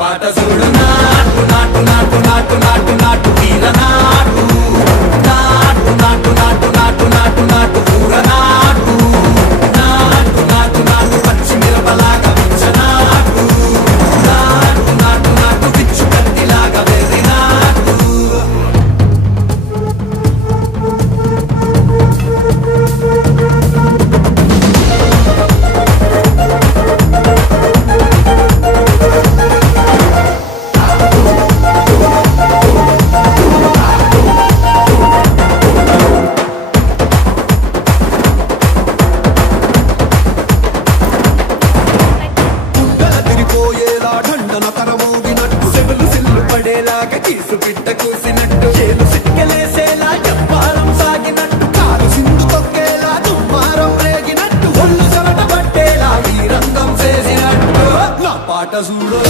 పాట చూడు నాటు నాటు నాటు నాటు నాటు నాటు తీర నాటు నాటు నాటు నాటు నాటు నాటు నాటు కూర నాటు నాటు నాటు నాటు పచ్చి మిరపలాగా పిచ్చ నాటు నాటు నాటు నాటు పిచ్చు కత్తిలాగా వెర్రి నాటు కీసు పిట్ట కూసినట్టు చేలు సిక్కలేసేలా చెప్పాలం సాగినట్టు కాలు సింధు తొక్కేలా దుమ్మారం రేగినట్టు ఒళ్ళు చెమట పట్టేలా ఈ రంగం చేసినట్టు నా పాట చూడు